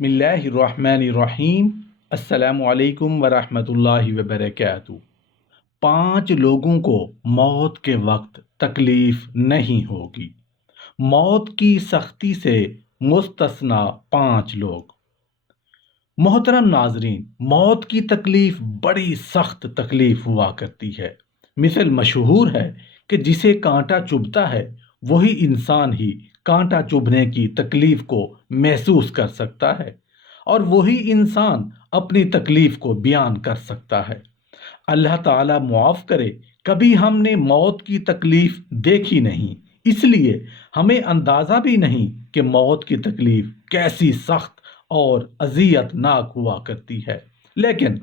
بسم اللہ الرحمن الرحیم۔ السلام علیکم ورحمۃ اللہ وبرکاتہ۔ 5 لوگوں کو موت کے وقت تکلیف نہیں ہوگی۔ موت کی سختی سے مستثنا 5 لوگ۔ محترم ناظرین، موت کی تکلیف بڑی سخت تکلیف ہوا کرتی ہے۔ مثل مشہور ہے کہ جسے کانٹا چبھتا ہے وہی انسان ہی کانٹا چبھنے کی تکلیف کو محسوس کر سکتا ہے، اور وہی انسان اپنی تکلیف کو بیان کر سکتا ہے۔ اللہ تعالیٰ معاف کرے، کبھی ہم نے موت کی تکلیف دیکھی نہیں، اس لیے ہمیں اندازہ بھی نہیں کہ موت کی تکلیف کیسی سخت اور اذیت ناک ہوا کرتی ہے۔ لیکن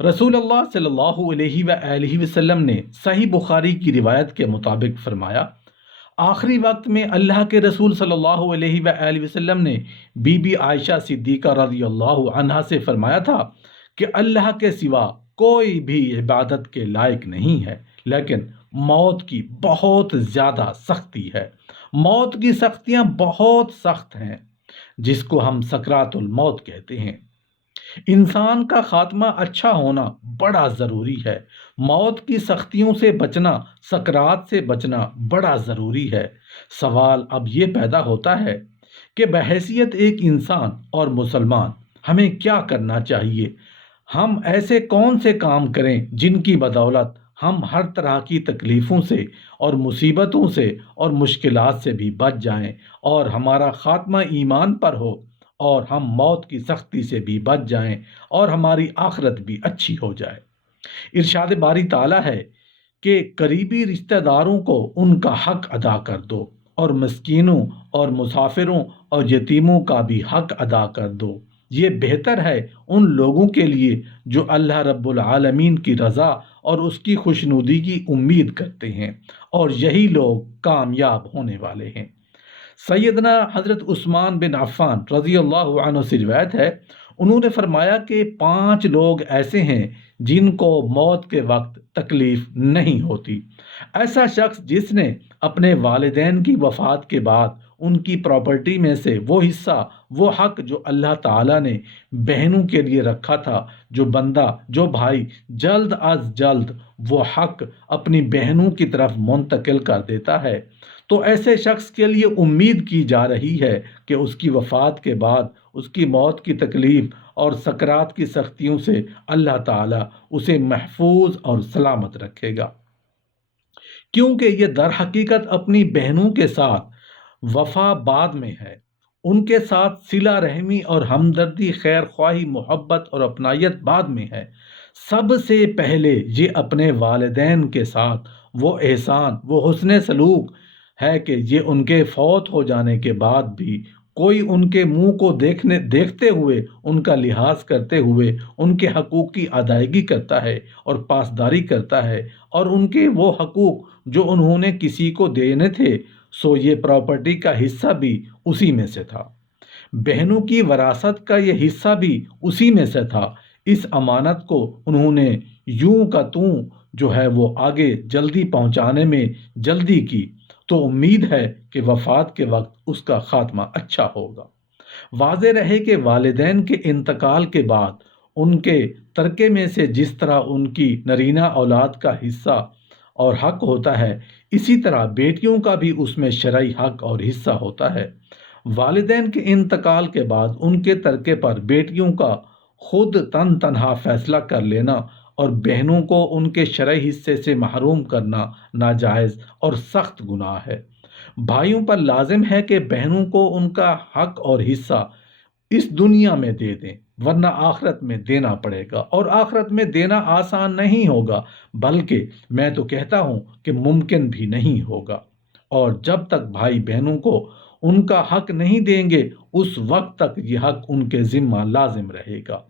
رسول اللہ صلی اللہ علیہ وآلہ وسلم نے صحیح بخاری کی روایت کے مطابق فرمایا، آخری وقت میں اللہ کے رسول صلی اللہ علیہ وآلہ وسلم نے بی بی عائشہ صدیقہ رضی اللہ عنہا سے فرمایا تھا کہ اللہ کے سوا کوئی بھی عبادت کے لائق نہیں ہے، لیکن موت کی بہت زیادہ سختی ہے۔ موت کی سختیاں بہت سخت ہیں، جس کو ہم سکرات الموت کہتے ہیں۔ انسان کا خاتمہ اچھا ہونا بڑا ضروری ہے۔ موت کی سختیوں سے بچنا، سکرات سے بچنا بڑا ضروری ہے۔ سوال اب یہ پیدا ہوتا ہے کہ بحیثیت ایک انسان اور مسلمان ہمیں کیا کرنا چاہیے؟ ہم ایسے کون سے کام کریں جن کی بدولت ہم ہر طرح کی تکلیفوں سے اور مصیبتوں سے اور مشکلات سے بھی بچ جائیں، اور ہمارا خاتمہ ایمان پر ہو، اور ہم موت کی سختی سے بھی بچ جائیں، اور ہماری آخرت بھی اچھی ہو جائے؟ ارشاد باری تعالیٰ ہے کہ قریبی رشتہ داروں کو ان کا حق ادا کر دو، اور مسکینوں اور مسافروں اور یتیموں کا بھی حق ادا کر دو۔ یہ بہتر ہے ان لوگوں کے لیے جو اللہ رب العالمین کی رضا اور اس کی خوشنودی کی امید کرتے ہیں، اور یہی لوگ کامیاب ہونے والے ہیں۔ سیدنا حضرت عثمان بن عفان رضی اللہ عنہ سے روایت ہے، انہوں نے فرمایا کہ 5 لوگ ایسے ہیں جن کو موت کے وقت تکلیف نہیں ہوتی۔ ایسا شخص جس نے اپنے والدین کی وفات کے بعد ان کی پراپرٹی میں سے وہ حصہ، وہ حق جو اللہ تعالیٰ نے بہنوں کے لیے رکھا تھا، جو بندہ، جو بھائی جلد از جلد وہ حق اپنی بہنوں کی طرف منتقل کر دیتا ہے، تو ایسے شخص کے لیے امید کی جا رہی ہے کہ اس کی وفات کے بعد اس کی موت کی تکلیف اور سکرات کی سختیوں سے اللہ تعالیٰ اسے محفوظ اور سلامت رکھے گا، کیونکہ یہ در حقیقت اپنی بہنوں کے ساتھ وفا بعد میں ہے۔ ان کے ساتھ صلہ رحمی اور ہمدردی، خیر خواہی، محبت اور اپنائیت بعد میں ہے۔ سب سے پہلے یہ اپنے والدین کے ساتھ وہ احسان، وہ حسن سلوک ہے کہ یہ ان کے فوت ہو جانے کے بعد بھی کوئی ان کے منہ کو دیکھتے ہوئے، ان کا لحاظ کرتے ہوئے ان کے حقوق کی ادائیگی کرتا ہے اور پاسداری کرتا ہے، اور ان کے وہ حقوق جو انہوں نے کسی کو دینے تھے، سو یہ پراپرٹی کا حصہ بھی اسی میں سے تھا، بہنوں کی وراثت کا یہ حصہ بھی اسی میں سے تھا۔ اس امانت کو انہوں نے یوں کا توں جو ہے وہ آگے جلدی پہنچانے میں جلدی کی، تو امید ہے کہ وفات کے وقت اس کا خاتمہ اچھا ہوگا۔ واضح رہے کہ والدین کے انتقال کے بعد ان کے ترکے میں سے جس طرح ان کی نرینہ اولاد کا حصہ اور حق ہوتا ہے، اسی طرح بیٹیوں کا بھی اس میں شرعی حق اور حصہ ہوتا ہے۔ والدین کے انتقال کے بعد ان کے ترکے پر بیٹیوں کا خود تنہا فیصلہ کر لینا اور بہنوں کو ان کے شرعی حصے سے محروم کرنا ناجائز اور سخت گناہ ہے۔ بھائیوں پر لازم ہے کہ بہنوں کو ان کا حق اور حصہ اس دنیا میں دے دیں، ورنہ آخرت میں دینا پڑے گا، اور آخرت میں دینا آسان نہیں ہوگا، بلکہ میں تو کہتا ہوں کہ ممکن بھی نہیں ہوگا۔ اور جب تک بھائی بہنوں کو ان کا حق نہیں دیں گے، اس وقت تک یہ حق ان کے ذمہ لازم رہے گا۔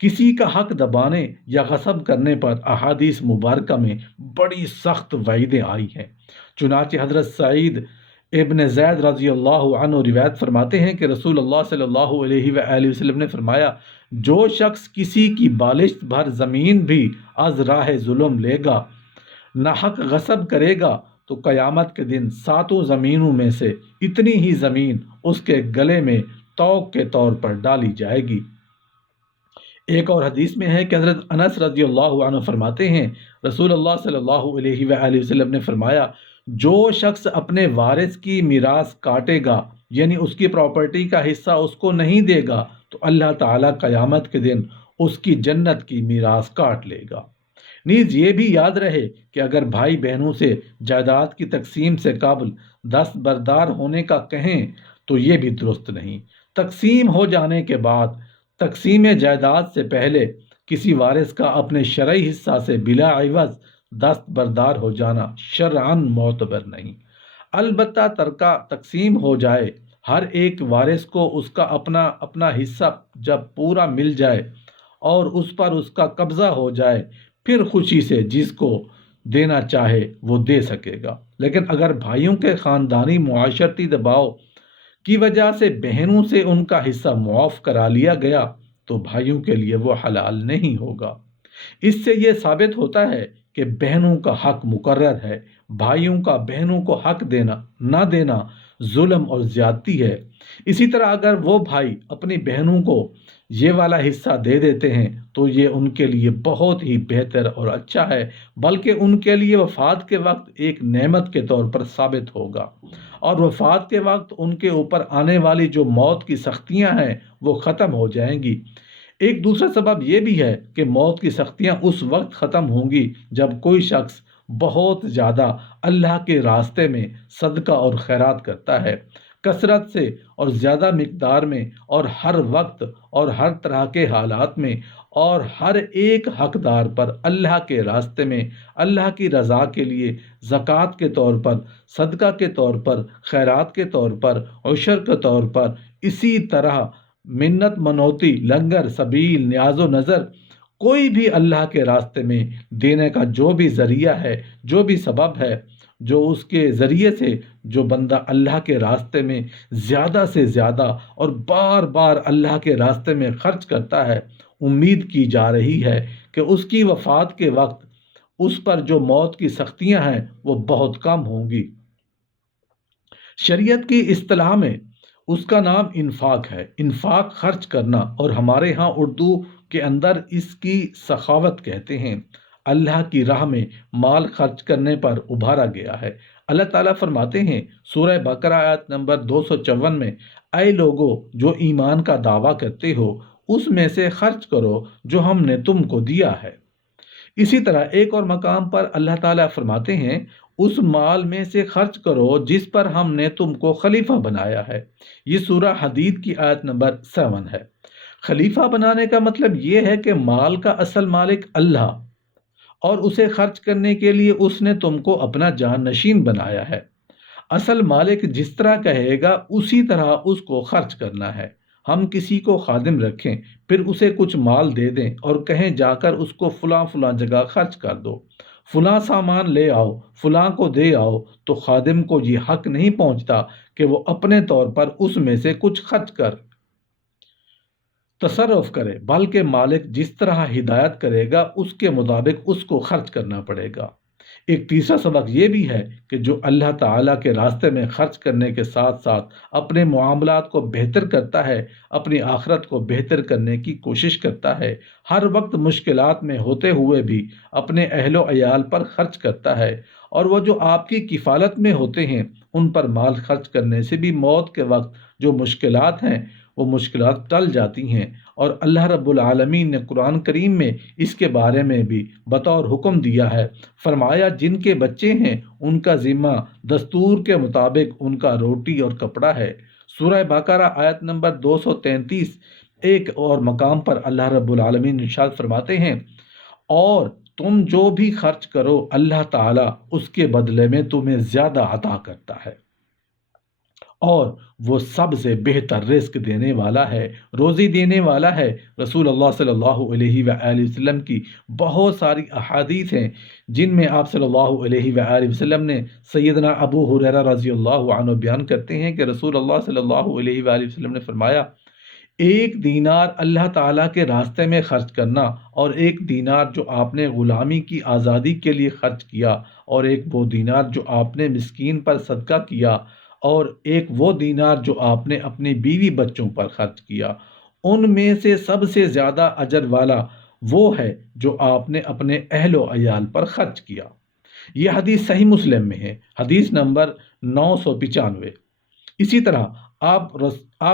کسی کا حق دبانے یا غصب کرنے پر احادیث مبارکہ میں بڑی سخت وعیدیں آئی ہیں۔ چنانچہ حضرت سعید ابن زید رضی اللہ عنہ روایت فرماتے ہیں کہ رسول اللہ صلی اللہ علیہ وآلہ وسلم نے فرمایا، جو شخص کسی کی بالشت بھر زمین بھی از راہ ظلم لے گا، ناحق غصب کرے گا، تو قیامت کے دن 7 زمینوں میں سے اتنی ہی زمین اس کے گلے میں توق کے طور پر ڈالی جائے گی۔ ایک اور حدیث میں ہے کہ حضرت انس رضی اللہ عنہ فرماتے ہیں رسول اللہ صلی اللہ علیہ وآلہ وسلم نے فرمایا، جو شخص اپنے وارث کی میراث کاٹے گا، یعنی اس کی پراپرٹی کا حصہ اس کو نہیں دے گا، تو اللہ تعالیٰ قیامت کے دن اس کی جنت کی میراث کاٹ لے گا۔ نیز یہ بھی یاد رہے کہ اگر بھائی بہنوں سے جائیداد کی تقسیم سے قبل دستبردار ہونے کا کہیں تو یہ بھی درست نہیں۔ تقسیم ہو جانے کے بعد تقسیم جائیداد سے پہلے کسی وارث کا اپنے شرعی حصہ سے بلا عوض دستبردار ہو جانا شرعاً معتبر نہیں۔ البتہ ترکہ تقسیم ہو جائے، ہر ایک وارث کو اس کا اپنا اپنا حصہ جب پورا مل جائے اور اس پر اس کا قبضہ ہو جائے، پھر خوشی سے جس کو دینا چاہے وہ دے سکے گا۔ لیکن اگر بھائیوں کے خاندانی معاشرتی دباؤ کی وجہ سے بہنوں سے ان کا حصہ معاف کرا لیا گیا تو بھائیوں کے لیے وہ حلال نہیں ہوگا۔ اس سے یہ ثابت ہوتا ہے کہ بہنوں کا حق مقرر ہے، بھائیوں کا بہنوں کو حق نہ دینا ظلم اور زیادتی ہے۔ اسی طرح اگر وہ بھائی اپنی بہنوں کو یہ والا حصہ دے دیتے ہیں تو یہ ان کے لیے بہت ہی بہتر اور اچھا ہے، بلکہ ان کے لیے وفات کے وقت ایک نعمت کے طور پر ثابت ہوگا، اور وفات کے وقت ان کے اوپر آنے والی جو موت کی سختیاں ہیں وہ ختم ہو جائیں گی۔ ایک دوسرا سبب یہ بھی ہے کہ موت کی سختیاں اس وقت ختم ہوں گی جب کوئی شخص بہت زیادہ اللہ کے راستے میں صدقہ اور خیرات کرتا ہے، کثرت سے اور زیادہ مقدار میں، اور ہر وقت اور ہر طرح کے حالات میں، اور ہر ایک حقدار پر اللہ کے راستے میں اللہ کی رضا کے لیے زکوٰۃ کے طور پر، صدقہ کے طور پر، خیرات کے طور پر، عشر کے طور پر، اسی طرح منت منوتی، لنگر، سبیل، نیاز و نظر، کوئی بھی اللہ کے راستے میں دینے کا جو بھی ذریعہ ہے، جو بھی سبب ہے، جو اس کے ذریعے سے جو بندہ اللہ کے راستے میں زیادہ سے زیادہ اور بار بار اللہ کے راستے میں خرچ کرتا ہے، امید کی جا رہی ہے کہ اس کی وفات کے وقت اس پر جو موت کی سختیاں ہیں وہ بہت کم ہوں گی۔ شریعت کی اصطلاح میں اس کا نام انفاق ہے، انفاق خرچ کرنا، اور ہمارے ہاں اردو کے اندر اس کی سخاوت کہتے ہیں۔ اللہ کی راہ میں مال خرچ کرنے پر ابھارا گیا ہے۔ اللہ تعالیٰ فرماتے ہیں سورہ بقرہ آیت نمبر 254 میں، اے لوگو جو ایمان کا دعویٰ کرتے ہو اس میں سے خرچ کرو جو ہم نے تم کو دیا ہے۔ اسی طرح ایک اور مقام پر اللہ تعالیٰ فرماتے ہیں، اس مال میں سے خرچ کرو جس پر ہم نے تم کو خلیفہ بنایا ہے۔ یہ سورہ حدید کی آیت نمبر 7 ہے۔ خلیفہ بنانے کا مطلب یہ ہے کہ مال کا اصل مالک اللہ، اور اسے خرچ کرنے کے لیے اس نے تم کو اپنا جان نشین بنایا ہے۔ اصل مالک جس طرح کہے گا اسی طرح اس کو خرچ کرنا ہے۔ ہم کسی کو خادم رکھیں، پھر اسے کچھ مال دے دیں اور کہیں جا کر اس کو فلاں فلاں جگہ خرچ کر دو، فلاں سامان لے آؤ، فلاں کو دے آؤ، تو خادم کو یہ حق نہیں پہنچتا کہ وہ اپنے طور پر اس میں سے کچھ خرچ کر تصرف کرے، بلکہ مالک جس طرح ہدایت کرے گا اس کے مطابق اس کو خرچ کرنا پڑے گا۔ ایک تیسرا سبق یہ بھی ہے کہ جو اللہ تعالیٰ کے راستے میں خرچ کرنے کے ساتھ ساتھ اپنے معاملات کو بہتر کرتا ہے، اپنی آخرت کو بہتر کرنے کی کوشش کرتا ہے، ہر وقت مشکلات میں ہوتے ہوئے بھی اپنے اہل و عیال پر خرچ کرتا ہے، اور وہ جو آپ کی کفالت میں ہوتے ہیں ان پر مال خرچ کرنے سے بھی موت کے وقت جو مشکلات ہیں وہ مشکلات ٹل جاتی ہیں۔ اور اللہ رب العالمین نے قرآن کریم میں اس کے بارے میں بھی بطور حکم دیا ہے، فرمایا جن کے بچے ہیں ان کا ذمہ دستور کے مطابق ان کا روٹی اور کپڑا ہے۔ سورہ بقرہ آیت نمبر 233۔ ایک اور مقام پر اللہ رب العالمین ارشاد فرماتے ہیں، اور تم جو بھی خرچ کرو اللہ تعالیٰ اس کے بدلے میں تمہیں زیادہ عطا کرتا ہے، اور وہ سب سے بہتر رزق دینے والا ہے، روزی دینے والا ہے۔ رسول اللہ صلی اللہ علیہ وآلہ وسلم کی بہت ساری احادیث ہیں جن میں آپ صلی اللہ علیہ وآلہ وسلم نے سیدنا ابو ہریرہ رضی اللہ عنہ بیان کرتے ہیں کہ رسول اللہ صلی اللہ علیہ وآلہ وسلم نے فرمایا، ایک دینار اللہ تعالیٰ کے راستے میں خرچ کرنا، اور ایک دینار جو آپ نے غلامی کی آزادی کے لیے خرچ کیا، اور ایک وہ دینار جو آپ نے مسکین پر صدقہ کیا، اور ایک وہ دینار جو آپ نے اپنے بیوی بچوں پر خرچ کیا، ان میں سے سب سے زیادہ اجر والا وہ ہے جو آپ نے اپنے اہل و عیال پر خرچ کیا۔ یہ حدیث صحیح مسلم میں ہے، حدیث نمبر 995۔ اسی طرح آپ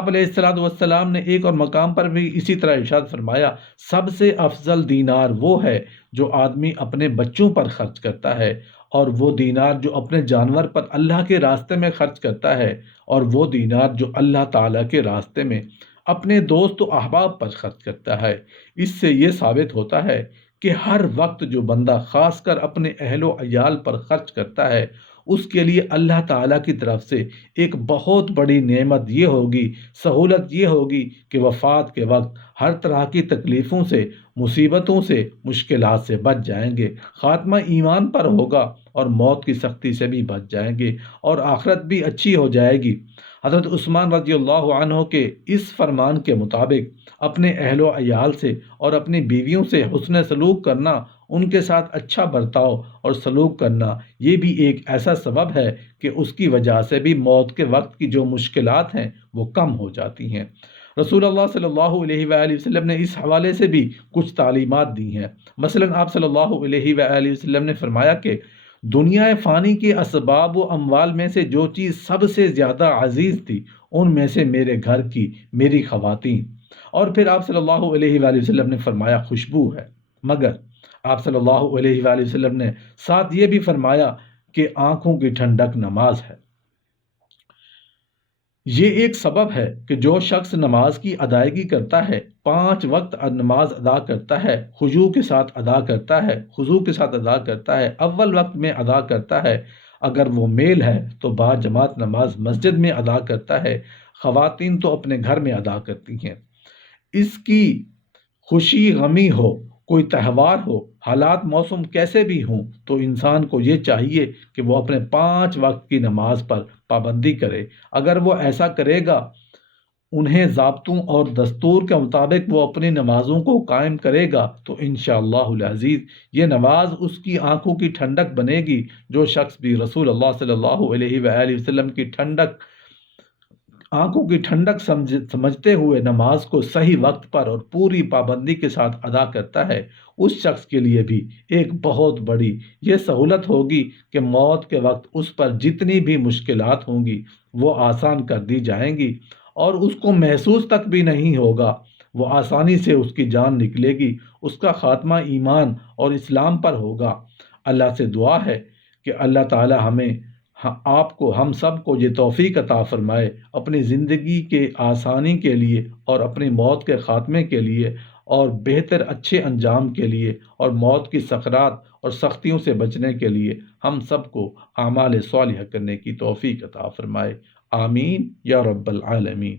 علیہ الصلوۃ والسلام نے ایک اور مقام پر بھی اسی طرح ارشاد فرمایا، سب سے افضل دینار وہ ہے جو آدمی اپنے بچوں پر خرچ کرتا ہے، اور وہ دینار جو اپنے جانور پر اللہ کے راستے میں خرچ کرتا ہے، اور وہ دینار جو اللہ تعالیٰ کے راستے میں اپنے دوست و احباب پر خرچ کرتا ہے۔ اس سے یہ ثابت ہوتا ہے کہ ہر وقت جو بندہ خاص کر اپنے اہل و عیال پر خرچ کرتا ہے، اس کے لیے اللہ تعالیٰ کی طرف سے ایک بہت بڑی نعمت یہ ہوگی، سہولت یہ ہوگی کہ وفات کے وقت ہر طرح کی تکلیفوں سے، مصیبتوں سے، مشکلات سے بچ جائیں گے، خاتمہ ایمان پر ہوگا اور موت کی سختی سے بھی بچ جائیں گے، اور آخرت بھی اچھی ہو جائے گی۔ حضرت عثمان رضی اللہ عنہ کے اس فرمان کے مطابق اپنے اہل و عیال سے اور اپنی بیویوں سے حسن سلوک کرنا، ان کے ساتھ اچھا برتاؤ اور سلوک کرنا، یہ بھی ایک ایسا سبب ہے کہ اس کی وجہ سے بھی موت کے وقت کی جو مشکلات ہیں وہ کم ہو جاتی ہیں۔ رسول اللہ صلی اللہ علیہ وآلہ وسلم نے اس حوالے سے بھی کچھ تعلیمات دی ہیں۔ مثلا آپ صلی اللہ علیہ وآلہ وسلم نے فرمایا کہ دنیا فانی کے اسباب و اموال میں سے جو چیز سب سے زیادہ عزیز تھی، ان میں سے میرے گھر کی میری خواتین۔ اور پھر آپ صلی اللہ علیہ وآلہ وسلم نے فرمایا خوشبو ہے، مگر آپ صلی اللہ علیہ وآلہ وسلم نے ساتھ یہ بھی فرمایا کہ آنکھوں کی ٹھنڈک نماز ہے۔ یہ ایک سبب ہے کہ جو شخص نماز کی ادائیگی کرتا ہے، 5 وقت نماز ادا کرتا ہے، خشوع کے ساتھ ادا کرتا ہے، خضوع کے ساتھ ادا کرتا ہے، اول وقت میں ادا کرتا ہے، اگر وہ میل ہے تو با جماعت نماز مسجد میں ادا کرتا ہے، خواتین تو اپنے گھر میں ادا کرتی ہیں۔ اس کی خوشی غمی ہو، کوئی تہوار ہو، حالات موسم کیسے بھی ہوں، تو انسان کو یہ چاہیے کہ وہ اپنے 5 وقت کی نماز پر پابندی کرے۔ اگر وہ ایسا کرے گا، انہیں ضابطوں اور دستور کے مطابق وہ اپنی نمازوں کو قائم کرے گا، تو انشاءاللہ العزیز یہ نماز اس کی آنکھوں کی ٹھنڈک بنے گی۔ جو شخص بھی رسول اللہ صلی اللہ علیہ وآلہ وسلم کی آنکھوں کی ٹھنڈک سمجھتے ہوئے نماز کو صحیح وقت پر اور پوری پابندی کے ساتھ ادا کرتا ہے، اس شخص کے لیے بھی ایک بہت بڑی یہ سہولت ہوگی کہ موت کے وقت اس پر جتنی بھی مشکلات ہوں گی وہ آسان کر دی جائیں گی، اور اس کو محسوس تک بھی نہیں ہوگا، وہ آسانی سے اس کی جان نکلے گی، اس کا خاتمہ ایمان اور اسلام پر ہوگا۔ اللہ سے دعا ہے کہ اللہ تعالی آپ کو، ہم سب کو یہ توفیق عطا فرمائے اپنی زندگی کے آسانی کے لیے اور اپنی موت کے خاتمے کے لیے اور بہتر اچھے انجام کے لیے اور موت کی سکرات اور سختیوں سے بچنے کے لیے ہم سب کو اعمال صالحہ کرنے کی توفیق عطا فرمائے۔ آمین یا رب العالمین۔